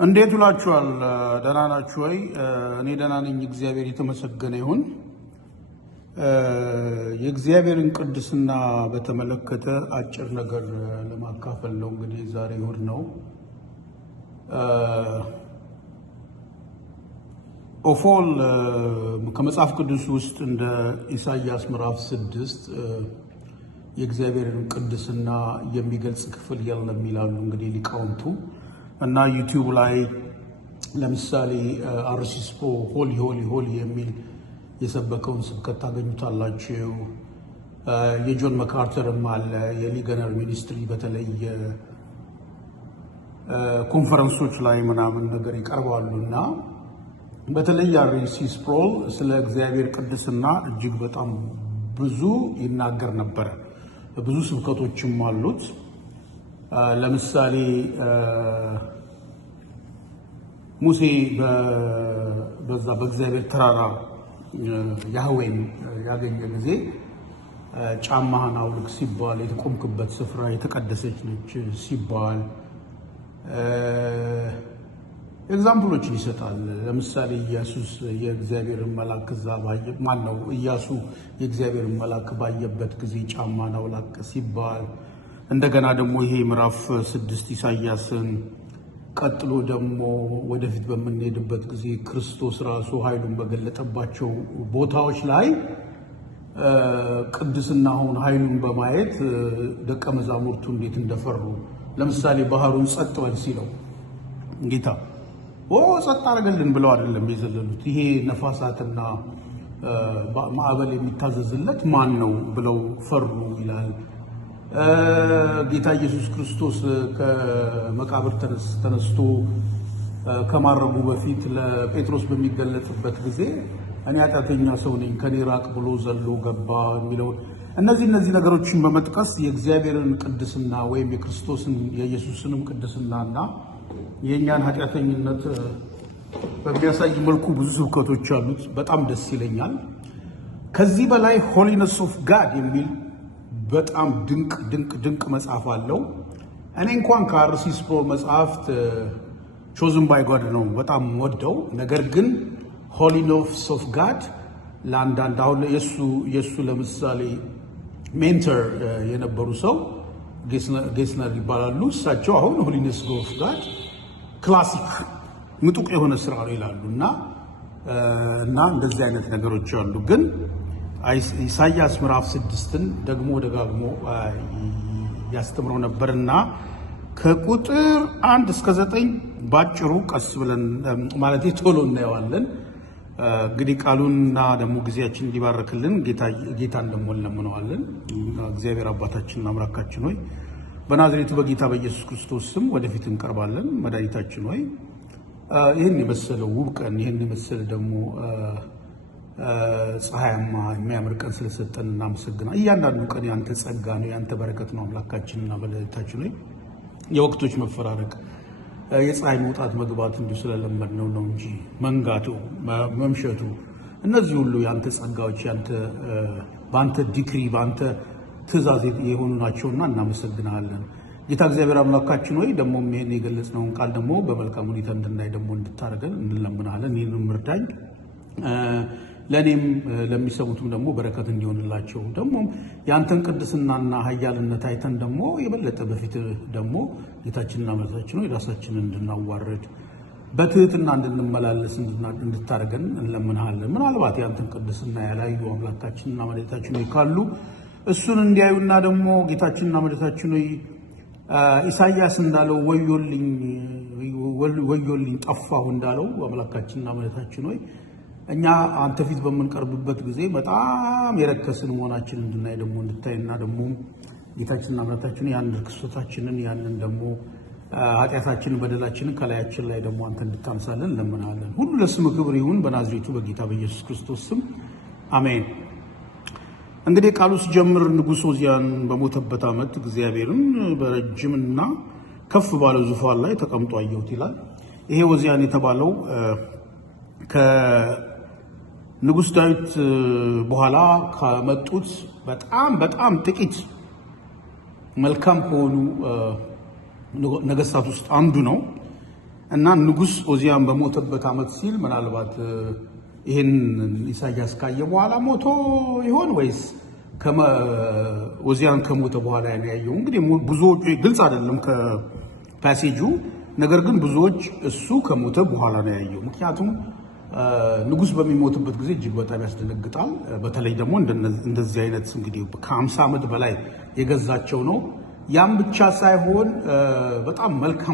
እንዴት ውላችኋል? ደህና ናችሁ ወይ? እኔ ደህና ነኝ፣ እግዚአብሔር የተመሰገነ ይሁን። የእግዚአብሔርን ቅድስና በተመለከተ አጭር ነገር ለማካፈል ነው። እንግዲህ ዛሬ እሑድ ነው። ኦፎል ከመጽሐፍ ቅዱስ ውስጥ እንደ ኢሳይያስ ምዕራፍ 6 የእግዚአብሔርን ቅድስና የሚገልጽ ክፍል የለም ይላሉ እንግዲህ ሊቃውንቱ። እና ዩቲዩብ ላይ ለምሳሌ አርሲስፖ ሆሊ ሆሊ ሆሊ የሚል የሰበከውን ስብከት ታገኙታላችሁ። የጆን መካርተርም አለ። የሊገነር ሚኒስትሪ በተለይ ኮንፈረንሶች ላይ ምናምን ነገር ይቀርባሉ እና በተለይ አርሲ ስፕሮል ስለ እግዚአብሔር ቅድስና እጅግ በጣም ብዙ ይናገር ነበር። ብዙ ስብከቶችም አሉት። ለምሳሌ ሙሴ በዛ በእግዚአብሔር ተራራ ያህዌን ያገኘ ጊዜ ጫማህን አውልቅ ሲባል የተቆምክበት ስፍራ የተቀደሰች ነች ሲባል ኤግዛምፕሎችን ይሰጣል። ለምሳሌ ኢያሱስ የእግዚአብሔርን መልአክ እዛ ማነው ኢያሱ የእግዚአብሔርን መልአክ ባየበት ጊዜ ጫማህን አውልቅ ሲባል፣ እንደገና ደግሞ ይሄ ምዕራፍ 6 ኢሳይያስን ቀጥሎ ደግሞ ወደፊት በምንሄድበት ጊዜ ክርስቶስ ራሱ ኃይሉን በገለጠባቸው ቦታዎች ላይ ቅድስናውን ኃይሉን በማየት ደቀ መዛሙርቱ እንዴት እንደፈሩ፣ ለምሳሌ ባህሩን ጸጥ በል ሲለው ጌታ ጸጥ አድርገልን ብለው አይደለም የዘለሉት። ይሄ ነፋሳትና ማዕበል የሚታዘዝለት ማን ነው ብለው ፈሩ ይላል። ጌታ ኢየሱስ ክርስቶስ ከመቃብር ተነስቶ ከማረጉ በፊት ለጴጥሮስ በሚገለጥበት ጊዜ እኔ ኃጢአተኛ ሰው ነኝ ከኔ ራቅ ብሎ ዘሎ ገባ የሚለው እነዚህ ነገሮችን በመጥቀስ የእግዚአብሔርን ቅድስና ወይም የክርስቶስን የኢየሱስንም ቅድስናና የእኛን ኃጢአተኝነት በሚያሳይ መልኩ ብዙ ስብከቶች አሉት። በጣም ደስ ይለኛል። ከዚህ በላይ ሆሊነስ ኦፍ ጋድ የሚል በጣም ድንቅ መጽሐፍ አለው። እኔ እንኳን ከአርሲ ስፕሮል መጽሐፍት ቾዝን ባይ ጋድ ነው በጣም ወደው። ነገር ግን ሆሊነስ ኦፍ ጋድ ለአንዳንድ አሁን የእሱ ለምሳሌ ሜንተር የነበሩ ሰው ጌስነር ይባላሉ። እሳቸው አሁን ሆሊነስ ኦፍ ጋድ ክላሲክ ምጡቅ የሆነ ስራ ነው ይላሉ እና እንደዚህ አይነት ነገሮች አሉ። ግን ኢሳይያስ ምዕራፍ 6ን ደግሞ ደጋግሞ ያስተምረው ነበርና ከቁጥር 1 እስከ 9 ባጭሩ ቀስ ብለን ማለት ቶሎ እናየዋለን። እንግዲህ ቃሉንና ደግሞ ጊዜያችን እንዲባርክልን ጌታን ደግሞ እንለምነዋለን። እግዚአብሔር አባታችንና አምላካችን ሆይ በናዝሬቱ በጌታ በኢየሱስ ክርስቶስ ስም ወደፊት እንቀርባለን። መድኃኒታችን ሆይ ይህን የመሰለ ውብ ቀን ይህን የመሰለ ደግሞ ፀሐያማ የሚያምር ቀን ስለሰጠን እናመሰግናለን። እያንዳንዱ ቀን ያንተ ጸጋ ነው፣ ያንተ በረከት ነው። አምላካችንና መድኃኒታችን ሆይ የወቅቶች መፈራረቅ የፀሐይ መውጣት መግባት እንዲሁ ስለለመድነው ነው እንጂ መንጋቱ መምሸቱ እነዚህ ሁሉ ያንተ ጸጋዎች በአንተ ዲክሪ በአንተ ትእዛዝ የሆኑ ናቸውና እናመሰግናለን። ጌታ እግዚአብሔር አምላካችን ሆይ ደግሞ ይህን የገለጽነውን ቃል ደግሞ በመልካም ሁኔታ እንድናይ ደግሞ እንድታደርገን እንለምናለን። ይህንም እርዳኝ፣ ለእኔም ለሚሰሙትም ደግሞ በረከት እንዲሆንላቸው ደግሞ የአንተን ቅድስናና ኃያልነት አይተን ደግሞ የበለጠ በፊት ደግሞ ጌታችንና መድኃኒታችን ሆይ ራሳችንን እንድናዋርድ በትህትና እንድንመላለስ እንድታደርገን እንለምንሃለን። ምናልባት የአንተን ቅድስና ያላዩ አምላካችንና መድኃኒታችን ሆይ ካሉ እሱን እንዲያዩና ደግሞ ጌታችንና መድኃኒታችን ሆይ ኢሳይያስ እንዳለው ወዮልኝ ጠፋሁ እንዳለው አምላካችንና መድኃኒታችን ሆይ እኛ አንተ ፊት በምንቀርብበት ጊዜ በጣም የረከስን መሆናችን እንድናይ ደግሞ እንድታይና ደግሞ ጌታችንና መድኃኒታችን ያንን ርክሰታችንን ያንን ደግሞ ኃጢአታችንን በደላችንን ከላያችን ላይ ደግሞ አንተ እንድታነሳለን እንለምናለን። ሁሉ ለስም ክብር ይሁን በናዝሬቱ በጌታ በኢየሱስ ክርስቶስ ስም አሜን። እንግዲህ ቃሉ ሲጀምር ንጉሥ ዖዝያን በሞተበት ዓመት እግዚአብሔርን በረጅምና ከፍ ባለ ዙፋን ላይ ተቀምጦ አየሁት ይላል። ይሄ ዖዝያን የተባለው ከንጉሥ ዳዊት በኋላ ከመጡት በጣም ጥቂት መልካም ከሆኑ ነገስታት ውስጥ አንዱ ነው እና ንጉሥ ኦዚያን በሞተበት ዓመት ሲል ምናልባት ይሄን ኢሳያስ ካየ በኋላ ሞቶ ይሆን ወይስ ኦዚያን ከሞተ በኋላ ያየው? እንግዲህ ብዙዎች ግልጽ አይደለም ከፓሴጁ። ነገር ግን ብዙዎች እሱ ከሞተ በኋላ ነው ያየው። ምክንያቱም ንጉሥ በሚሞትበት ጊዜ እጅግ በጣም ያስደነግጣል። በተለይ ደግሞ እንደዚህ አይነት እንግዲህ ከ50 ዓመት በላይ የገዛቸው ነው። ያም ብቻ ሳይሆን በጣም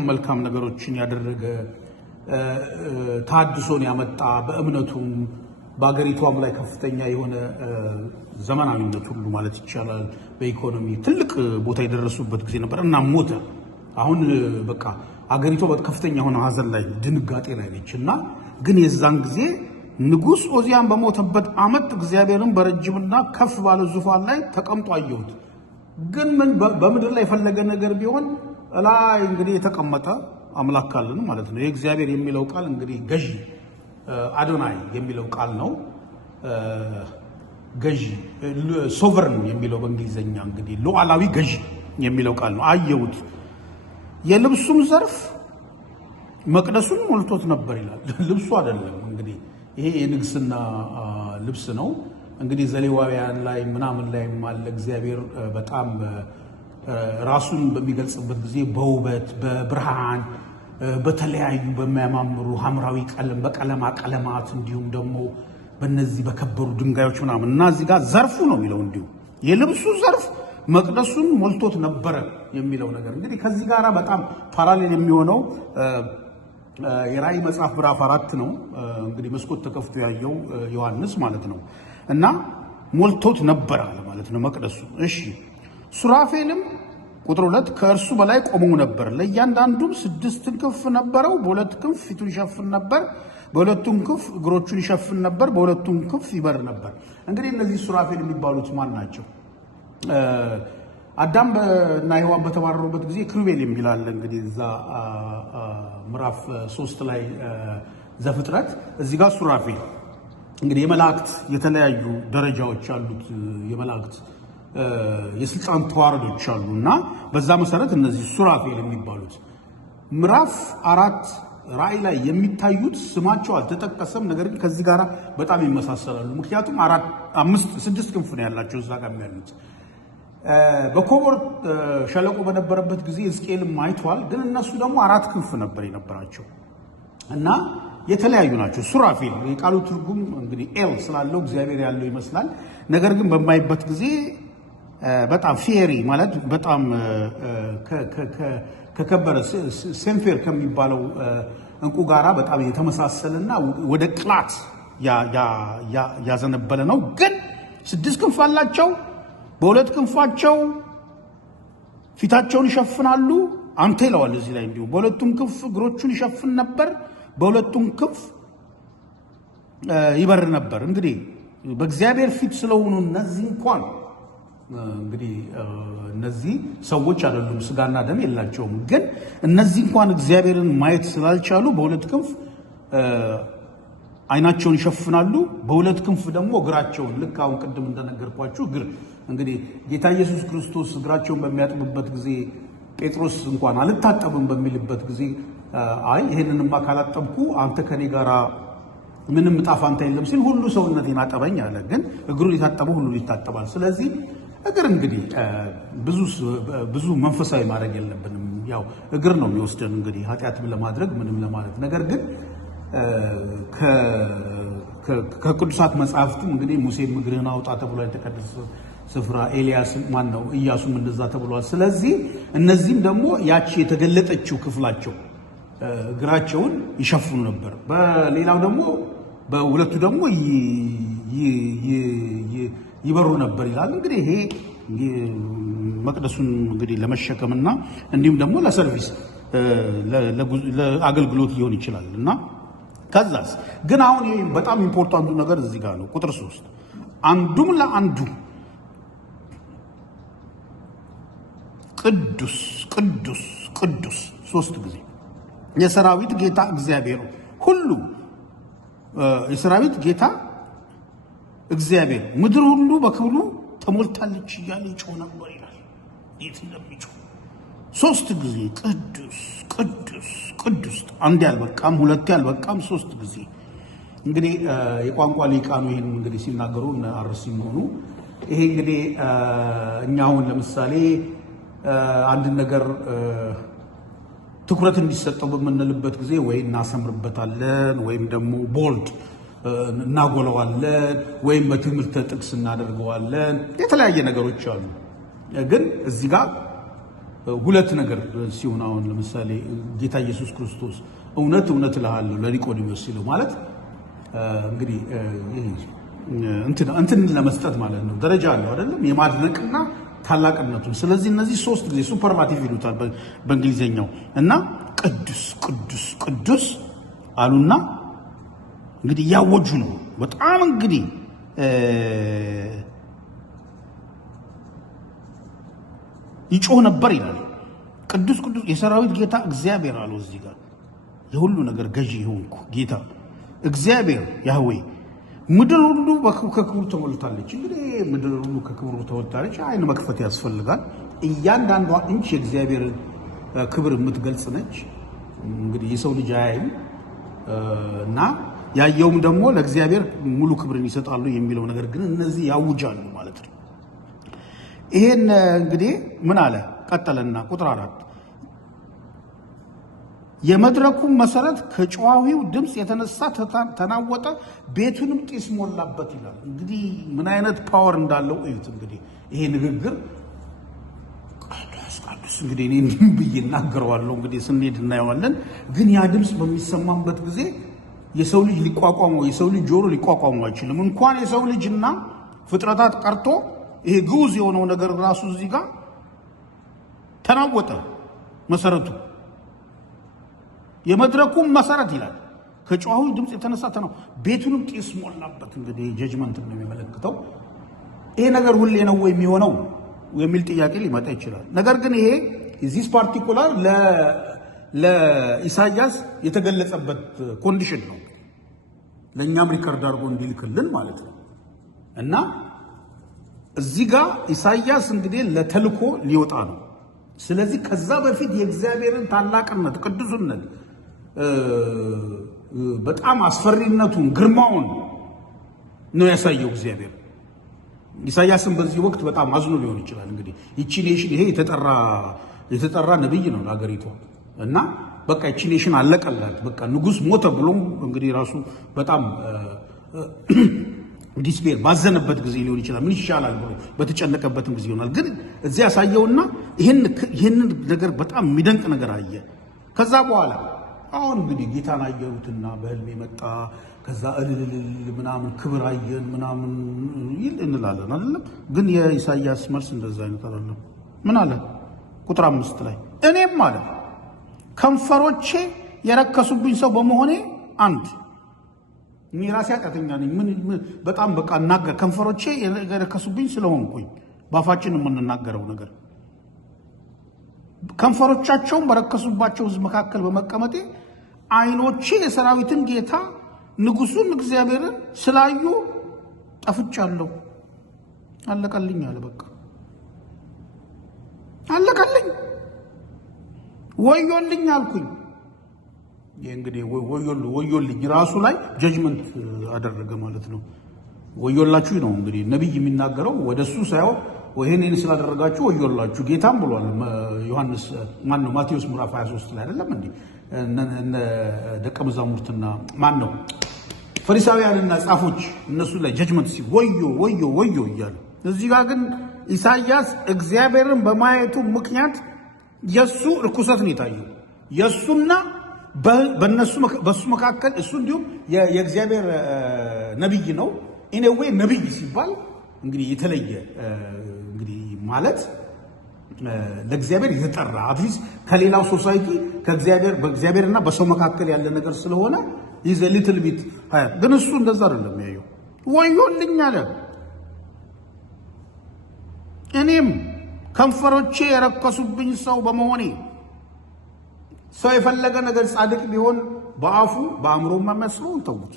መልካም ነገሮችን ያደረገ ታድሶን ያመጣ በእምነቱም በአገሪቷም ላይ ከፍተኛ የሆነ ዘመናዊነት ሁሉ ማለት ይቻላል በኢኮኖሚ ትልቅ ቦታ የደረሱበት ጊዜ ነበር እና ሞተ። አሁን በቃ አገሪቷ በከፍተኛ የሆነ ሀዘን ላይ ድንጋጤ ላይ ነች እና ግን የዛን ጊዜ ንጉሥ ኦዚያን በሞተበት ዓመት እግዚአብሔርን በረጅምና ከፍ ባለ ዙፋን ላይ ተቀምጦ አየሁት። ግን ምን በምድር ላይ የፈለገ ነገር ቢሆን ላይ እንግዲህ የተቀመጠ አምላክ ካለን ማለት ነው። የእግዚአብሔር የሚለው ቃል እንግዲህ ገዢ አዶናይ የሚለው ቃል ነው። ገዢ ሶቨርን የሚለው በእንግሊዝኛ እንግዲህ ሉዓላዊ ገዢ የሚለው ቃል ነው። አየሁት፣ የልብሱም ዘርፍ መቅደሱን ሞልቶት ነበር ይላል። ልብሱ አይደለም እንግዲህ ይሄ የንግስና ልብስ ነው። እንግዲህ ዘሌዋውያን ላይ ምናምን ላይ አለ እግዚአብሔር በጣም ራሱን በሚገልጽበት ጊዜ በውበት በብርሃን በተለያዩ በሚያማምሩ ሐምራዊ ቀለም በቀለማ ቀለማት እንዲሁም ደግሞ በእነዚህ በከበሩ ድንጋዮች ምናምን እና እዚህ ጋር ዘርፉ ነው የሚለው እንዲሁ የልብሱ ዘርፍ መቅደሱን ሞልቶት ነበረ የሚለው ነገር እንግዲህ ከዚህ ጋር በጣም ፓራሌል የሚሆነው የራእይ መጽሐፍ ምዕራፍ 4 ነው። እንግዲህ መስኮት ተከፍቶ ያየው ዮሐንስ ማለት ነው እና ሞልቶት ነበረ ማለት ነው መቅደሱ። እሺ ሱራፌልም ቁጥር 2 ከእርሱ በላይ ቆመው ነበር። ለእያንዳንዱም 6 ክንፍ ነበረው። በሁለት ክንፍ ፊቱን ይሸፍን ነበር፣ በሁለቱም ክንፍ እግሮቹን ይሸፍን ነበር፣ በሁለቱም ክንፍ ይበር ነበር። እንግዲህ እነዚህ ሱራፌል የሚባሉት ማን ናቸው? አዳም እና ሔዋን በተባረሩበት ጊዜ ክሩቤል የሚላል እንግዲህ እዛ ምዕራፍ 3 ላይ ዘፍጥረት እዚህ ጋር ሱራፌል እንግዲህ የመላእክት የተለያዩ ደረጃዎች አሉት። የመላእክት የስልጣን ተዋረዶች አሉ እና በዛ መሰረት እነዚህ ሱራፌል የሚባሉት ምዕራፍ 4 ራእይ ላይ የሚታዩት ስማቸው አልተጠቀሰም። ነገር ግን ከዚህ ጋር በጣም ይመሳሰላሉ። ምክንያቱም 6 ክንፍ ነው ያላቸው እዛ ጋር ያሉት። በኮቦር ሸለቆ በነበረበት ጊዜ ሕዝቅኤልም አይቷል። ግን እነሱ ደግሞ 4 ክንፍ ነበር የነበራቸው እና የተለያዩ ናቸው። ሱራፌል የቃሉ ትርጉም እንግዲህ ኤል ስላለው እግዚአብሔር ያለው ይመስላል። ነገር ግን በማይበት ጊዜ በጣም ፌሪ ማለት በጣም ከከበረ ሴንፌር ከሚባለው እንቁ ጋራ በጣም የተመሳሰለና ወደ ቅላት ያዘነበለ ነው። ግን 6 ክንፍ አላቸው። በሁለት ክንፋቸው ፊታቸውን ይሸፍናሉ። አንተ ይለዋል እዚህ ላይ እንዲሁ በሁለቱም ክንፍ እግሮቹን ይሸፍን ነበር፣ በሁለቱም ክንፍ ይበር ነበር። እንግዲህ በእግዚአብሔር ፊት ስለሆኑ እነዚህ እንኳን እንግዲህ እነዚህ ሰዎች አይደሉም፣ ስጋና ደም የላቸውም። ግን እነዚህ እንኳን እግዚአብሔርን ማየት ስላልቻሉ በሁለት ክንፍ አይናቸውን ይሸፍናሉ፣ በሁለት ክንፍ ደግሞ እግራቸውን ልክ አሁን ቅድም እንደነገርኳችሁ እግር እንግዲህ ጌታ ኢየሱስ ክርስቶስ እግራቸውን በሚያጥብበት ጊዜ ጴጥሮስ እንኳን አልታጠብም በሚልበት ጊዜ አይ ይሄንንማ ካላጠብኩ አንተ ከኔ ጋራ ምንም ጣፋንታ የለም ሲል ሁሉ ሰውነቴን አጠበኝ አለ። ግን እግሩን የታጠበው ሁሉ ይታጠባል። ስለዚህ እግር እንግዲህ ብዙ መንፈሳዊ ማድረግ የለብንም። ያው እግር ነው የሚወስደን እንግዲህ ኃጢአትም ለማድረግ ምንም ለማለት። ነገር ግን ከቅዱሳት መጽሐፍትም እንግዲህ ሙሴም እግርህን አውጣ ተብሏል፣ የተቀደሰ ስፍራ ኤልያስ ማን ነው ኢያሱም እንደዛ ተብሏል። ስለዚህ እነዚህም ደግሞ ያቺ የተገለጠችው ክፍላቸው እግራቸውን ይሸፍኑ ነበር። በሌላው ደግሞ በሁለቱ ደግሞ ይበሩ ነበር ይላል። እንግዲህ ይሄ መቅደሱን እንግዲህ ለመሸከምና እንዲሁም ደግሞ ለሰርቪስ ለአገልግሎት ሊሆን ይችላል እና ከዛስ ግን አሁን ይሄ በጣም ኢምፖርታንቱ ነገር እዚህ ጋር ነው። ቁጥር 3 አንዱም ለአንዱ ቅዱስ ቅዱስ ቅዱስ 3 ጊዜ የሰራዊት ጌታ እግዚአብሔር ሁሉ የሰራዊት ጌታ እግዚአብሔር ምድር ሁሉ በክብሩ ተሞልታለች እያለ ይጮህ ነበር ይላል። የት እንደሚጮህ ሶስት ጊዜ ቅዱስ ቅዱስ ቅዱስ፣ አንድ ያልበቃም ሁለት ያልበቃም ሶስት ጊዜ። እንግዲህ የቋንቋ ሊቃኑ ይህን እንግዲህ ሲናገሩ አርሲም ሆኑ ይሄ እንግዲህ እኛ አሁን ለምሳሌ አንድ ነገር ትኩረት እንዲሰጠው በምንልበት ጊዜ ወይ እናሰምርበታለን ወይም ደግሞ ቦልድ እናጎለዋለን ወይም በትምህርት ጥቅስ እናደርገዋለን። የተለያየ ነገሮች አሉ። ግን እዚህ ጋር ሁለት ነገር ሲሆን አሁን ለምሳሌ ጌታ ኢየሱስ ክርስቶስ እውነት እውነት እልሃለሁ ለኒቆዲሞስ ሲለው ማለት እንግዲህ እንትን ለመስጠት ማለት ነው። ደረጃ አለው አይደለም? የማድነቅና ታላቅነቱን። ስለዚህ እነዚህ ሶስት ጊዜ ሱፐርላቲቭ ይሉታል በእንግሊዝኛው እና ቅዱስ ቅዱስ ቅዱስ አሉና እንግዲህ ያወጁ ነው። በጣም እንግዲህ ይጮህ ነበር ይላል። ቅዱስ ቅዱስ የሰራዊት ጌታ እግዚአብሔር አለው። እዚህ ጋር የሁሉ ነገር ገዢ የሆንኩ ጌታ እግዚአብሔር ያህዌ ምድር ሁሉ ከክብሩ ተሞልታለች። እንግዲህ ምድር ሁሉ ከክብሩ ተሞልታለች። አይን መክፈት ያስፈልጋል። እያንዳንዷ እንች የእግዚአብሔር ክብር የምትገልጽ ነች። እንግዲህ የሰው ልጅ አያይም እና ያየውም ደግሞ ለእግዚአብሔር ሙሉ ክብርን ይሰጣሉ የሚለው ነገር ግን እነዚህ ያውጃሉ ማለት ነው። ይሄን እንግዲህ ምን አለ ቀጠለና ቁጥር 4 የመድረኩን መሰረት ከጨዋዊው ድምፅ የተነሳ ተናወጠ፣ ቤቱንም ጢስ ሞላበት ይላል። እንግዲህ ምን አይነት ፓወር እንዳለው እዩት። እንግዲህ ይሄ ንግግር ቅዱስ እንግዲህ እኔ ምን ብዬ እናገረዋለሁ? እንግዲህ ስንሄድ እናየዋለን። ግን ያ ድምፅ በሚሰማበት ጊዜ የሰው ልጅ ሊቋቋመው የሰው ልጅ ጆሮ ሊቋቋመው አይችልም። እንኳን የሰው ልጅና ፍጥረታት ቀርቶ ይሄ ግዑዝ የሆነው ነገር ራሱ እዚህ ጋር ተናወጠ መሰረቱ። የመድረኩም መሰረት ይላል ከጨዋዊ ድምፅ የተነሳ ቤቱንም ጢስ ሞላበት። እንግዲህ ጀጅመንት ነው የሚመለክተው። ይሄ ነገር ሁሌ ነው የሚሆነው የሚል ጥያቄ ሊመጣ ይችላል። ነገር ግን ይሄ ዚስ ፓርቲኩላር ለኢሳያስ የተገለጸበት ኮንዲሽን ነው። ለእኛም ሪከርድ አድርጎ እንዲልክልን ማለት ነው። እና እዚህ ጋር ኢሳያስ እንግዲህ ለተልኮ ሊወጣ ነው። ስለዚህ ከዛ በፊት የእግዚአብሔርን ታላቅነት፣ ቅዱስነት፣ በጣም አስፈሪነቱን፣ ግርማውን ነው ያሳየው እግዚአብሔር። ኢሳያስን በዚህ ወቅት በጣም አዝኖ ሊሆን ይችላል። እንግዲህ ይቺ ኔሽን ይሄ የተጠራ ነብይ ነው ለሀገሪቷ እና በቃ ይቺ ኔሽን አለቀላት፣ በቃ ንጉሥ ሞተ ብሎ እንግዲህ ራሱ በጣም ዲስፔር ባዘነበት ጊዜ ሊሆን ይችላል። ምን ይሻላል ብሎ በተጨነቀበትም ጊዜ ይሆናል። ግን እዚያ ያሳየውና ይህንን ነገር በጣም የሚደንቅ ነገር አየ። ከዛ በኋላ አሁን እንግዲህ ጌታን አየሁትና በህልሜ መጣ፣ ከዛ እልል ምናምን ክብር አየን ምናምን ይል እንላለን አይደለም። ግን የኢሳያስ መልስ እንደዛ አይነት አይደለም። ምን አለ ቁጥር 5 ላይ እኔም አለ ከንፈሮቼ የረከሱብኝ ሰው በመሆኔ አንድ እኔ ራሴ ኃጢአተኛ ነኝ። በጣም በቃ እናገር ከንፈሮቼ የረከሱብኝ ስለሆንኩኝ ባፋችን የምንናገረው ነገር ከንፈሮቻቸውን በረከሱባቸው ሕዝብ መካከል በመቀመጤ ዓይኖቼ የሰራዊትን ጌታ ንጉሡን እግዚአብሔርን ስላዩ ጠፍቻለሁ። አለቀልኝ አለ። በቃ አለቀልኝ፣ ወዮልኝ አልኩኝ። ይህ እንግዲህ ወዮልኝ ራሱ ላይ ጀጅመንት አደረገ ማለት ነው። ወዮላችሁ ነው እንግዲህ ነቢይ የሚናገረው ወደሱ ሳይሆን ይሄን ስላደረጋችሁ ወዮላችሁ ጌታም ብሏል። ዮሐንስ ማነው ማቴዎስ ምዕራፍ 23 ላይ አይደለም እንዴ? እነ ደቀ መዛሙርትና ማነው ፈሪሳውያንና ጻፎች እነሱ ላይ ጀጅመንት ወዮ ወዮ ወዮ እያሉ፣ እዚህ ጋር ግን ኢሳያስ እግዚአብሔርን በማየቱ ምክንያት የሱ ርኩሰት ነው የታየው። የሱና በሱ መካከል እሱ እንዲሁም የእግዚአብሔር ነብይ ነው። ኢኔዌ ነብይ ሲባል እንግዲህ የተለየ እንግዲህ ማለት ለእግዚአብሔር የተጠራ አትሊስት ከሌላው ሶሳይቲ በእግዚአብሔርና በሰው መካከል ያለ ነገር ስለሆነ ይዘ ሊትል ቢት ግን እሱ እንደዛ አይደለም ያየው። ወዮልኝ አለ። እኔም ከንፈሮቼ የረከሱብኝ ሰው በመሆኔ ሰው የፈለገ ነገር ጻድቅ ቢሆን በአፉ በአእምሮ የሚያስበውን ተውት።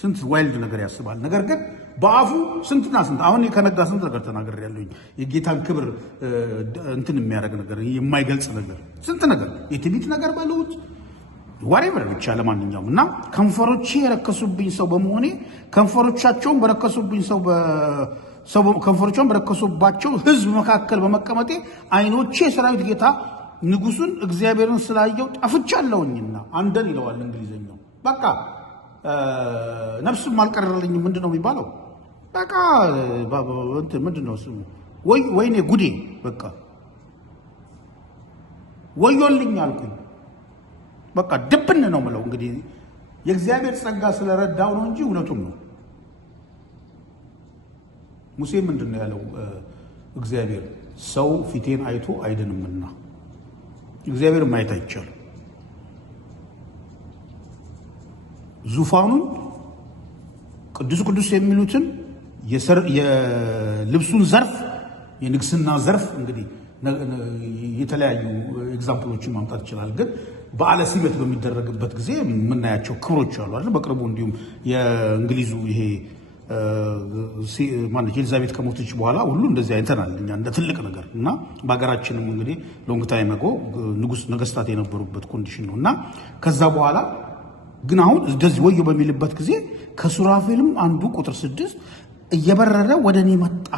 ስንት ዋይልድ ነገር ያስባል። ነገር ግን በአፉ ስንትና ስንት አሁን ከነጋ ስንት ነገር ተናግሬያለሁኝ። የጌታን ክብር እንትን የሚያደርግ ነገር የማይገልጽ ነገር ስንት ነገር የትዕቢት ነገር በሉት ወሬቨር ብቻ ለማንኛውም እና ከንፈሮቼ የረከሱብኝ ሰው በመሆኔ ከንፈሮቻቸውን በረከሱብኝ ከንፈሮቻቸውን በረከሱባቸው ሕዝብ መካከል በመቀመጤ ዓይኖቼ የሰራዊት ጌታ ንጉሱን እግዚአብሔርን ስላየው ጠፍቻለሁኝና አንደን ይለዋል እንግሊዝኛው። በቃ ነፍስም አልቀረልኝም። ምንድን ነው የሚባለው? በቃ ምንድን ነው ስሙ? ወይኔ ጉዴ፣ በቃ ወዮልኝ አልኩኝ። በቃ ድብን ነው ምለው። እንግዲህ የእግዚአብሔር ጸጋ ስለረዳው ነው እንጂ እውነቱም ነው። ሙሴ ምንድን ነው ያለው? እግዚአብሔር ሰው ፊቴን አይቶ አይድንምና እግዚአብሔር ማየት አይቻልም። ዙፋኑን ቅዱስ ቅዱስ የሚሉትን የልብሱን ዘርፍ የንግስና ዘርፍ እንግዲህ የተለያዩ ኤግዛምፕሎችን ማምጣት ይችላል። ግን በዓለ ሲመት በሚደረግበት ጊዜ የምናያቸው ክብሮች አሉ አይደል? በቅርቡ እንዲሁም የእንግሊዙ ይሄ ማነች ኤልዛቤት ከሞተች በኋላ ሁሉ እንደዚህ አይተናል እኛ እንደ ትልቅ ነገር እና በሀገራችንም እንግዲህ ሎንግ ታይም አጎ ነገስታት የነበሩበት ኮንዲሽን ነው እና ከዛ በኋላ ግን አሁን እንደዚህ ወዮ በሚልበት ጊዜ ከሱራፌልም አንዱ ቁጥር 6 እየበረረ ወደ እኔ መጣ፣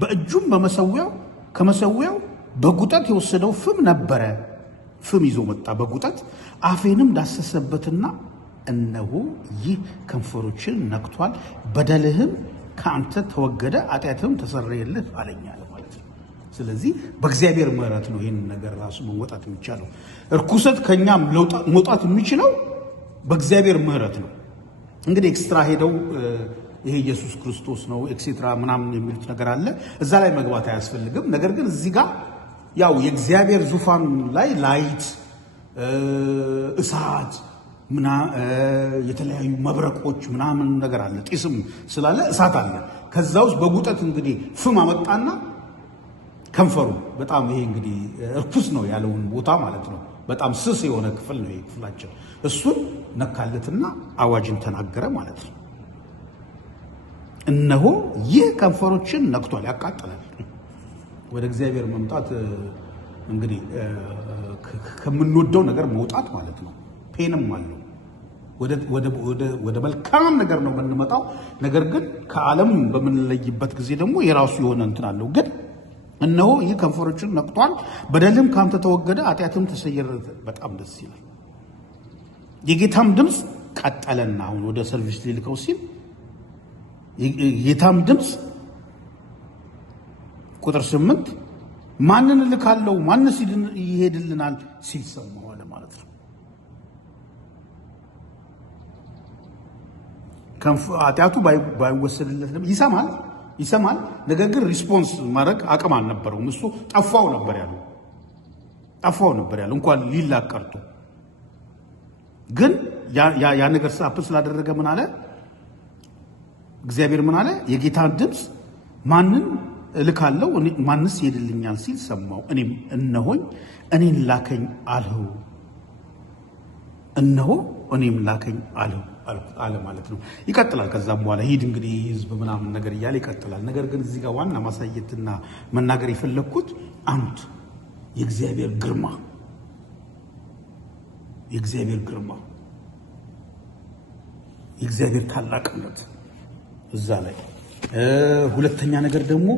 በእጁም ከመሰዊያው በጉጠት የወሰደው ፍም ነበረ። ፍም ይዞ መጣ በጉጠት አፌንም ዳሰሰበትና እነሆ ይህ ከንፈሮችን ነክቷል፣ በደልህም ከአንተ ተወገደ፣ ኃጢአትህም ተሰረየልህ አለኝ አለ ማለት ነው። ስለዚህ በእግዚአብሔር ምሕረት ነው ይህን ነገር ራሱ መወጣት የሚቻለው። እርኩሰት ከኛም መውጣት የሚችለው በእግዚአብሔር ምሕረት ነው። እንግዲህ ኤክስትራ ሄደው ይሄ ኢየሱስ ክርስቶስ ነው ኤክሴትራ ምናምን የሚሉት ነገር አለ። እዛ ላይ መግባት አያስፈልግም። ነገር ግን እዚህ ጋር ያው የእግዚአብሔር ዙፋን ላይ ላይት፣ እሳት የተለያዩ መብረቆች ምናምን ነገር አለ። ጢስም ስላለ እሳት አለ። ከዛ ውስጥ በጉጠት እንግዲህ ፍም አመጣና ከንፈሩ በጣም ይሄ እንግዲህ እርኩስ ነው ያለውን ቦታ ማለት ነው። በጣም ስስ የሆነ ክፍል ነው ይሄ ክፍላችን። እሱን ነካለትና አዋጅን ተናገረ ማለት ነው። እነሆ ይህ ከንፈሮችን ነክቷል፣ ያቃጥላል። ወደ እግዚአብሔር መምጣት እንግዲህ ከምንወደው ነገር መውጣት ማለት ነው። ፔንም አለው። ወደ መልካም ነገር ነው የምንመጣው። ነገር ግን ከዓለም በምንለይበት ጊዜ ደግሞ የራሱ የሆነ እንትን አለው። ግን እነሆ ይህ ከንፈሮችን ነክቷል፣ በደልም ካንተ ተወገደ፣ ኃጢአትም ተሰየረ። በጣም ደስ ይላል። የጌታም ድምፅ ቀጠለና አሁን ወደ ሰርቪስ ሊልከው ሲል የጌታም ድምፅ ቁጥር 8 ማንን እልካለሁ? ማንስ ይሄድልናል ሲል ሰማሁ አለ ማለት ነው። ኃጢአቱ ባይወሰድለት ይሰማል። ነገር ግን ሪስፖንስ ማድረግ አቅም አልነበረውም። እሱ ጠፋው ነበር ያለው እንኳን ሊላክ ቀርቶ። ግን ያ ነገር ሳፕ ስላደረገ ምን አለ እግዚአብሔር? ምን አለ? የጌታን ድምፅ ማንን እልካለሁ ማንስ ይሄድልኛል ሲል ሰማሁ። እኔም እነሆኝ እኔን ላከኝ አልሁ። እነሆ እኔም ላከኝ አልሁ አለ ማለት ነው። ይቀጥላል። ከዛም በኋላ ሂድ እንግዲህ ህዝብ ምናምን ነገር እያለ ይቀጥላል። ነገር ግን እዚህ ጋር ዋና ማሳየትና መናገር የፈለግኩት አንድ የእግዚአብሔር ግርማ የእግዚአብሔር ታላቅነት እዛ ላይ። ሁለተኛ ነገር ደግሞ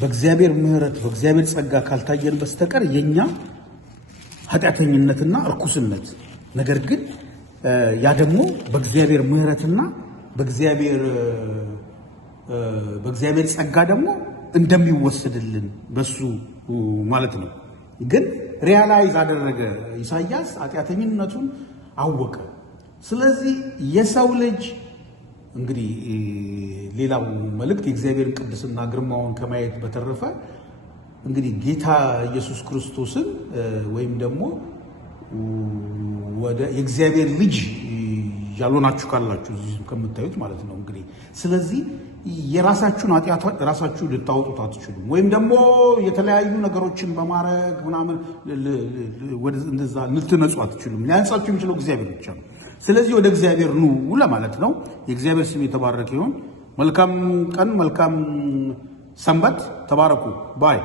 በእግዚአብሔር ምሕረት በእግዚአብሔር ጸጋ ካልታየን በስተቀር የኛ ኃጢአተኝነትና እርኩስነት፣ ነገር ግን ያ ደግሞ በእግዚአብሔር ምሕረትና በእግዚአብሔር ጸጋ ደግሞ እንደሚወሰድልን በሱ ማለት ነው። ግን ሪያላይዝ አደረገ ኢሳያስ፣ ኃጢአተኝነቱን አወቀ። ስለዚህ የሰው ልጅ እንግዲህ ሌላው መልእክት የእግዚአብሔርን ቅድስና ግርማውን ከማየት በተረፈ እንግዲህ ጌታ ኢየሱስ ክርስቶስን ወይም ደግሞ ወደ የእግዚአብሔር ልጅ ያልሆናችሁ ካላችሁ እዚህ ከምታዩት ማለት ነው እንግዲህ። ስለዚህ የራሳችሁን ኃጢአት ራሳችሁ ልታወጡት አትችሉም። ወይም ደግሞ የተለያዩ ነገሮችን በማድረግ ምናምን እንደዛ ልትነጹ አትችሉም። ሊያንጻችሁ የሚችለው እግዚአብሔር ብቻ ነው። ስለዚህ ወደ እግዚአብሔር ኑ ለማለት ነው። የእግዚአብሔር ስም የተባረከ ይሁን። መልካም ቀን፣ መልካም ሰንበት። ተባረኩ ባይ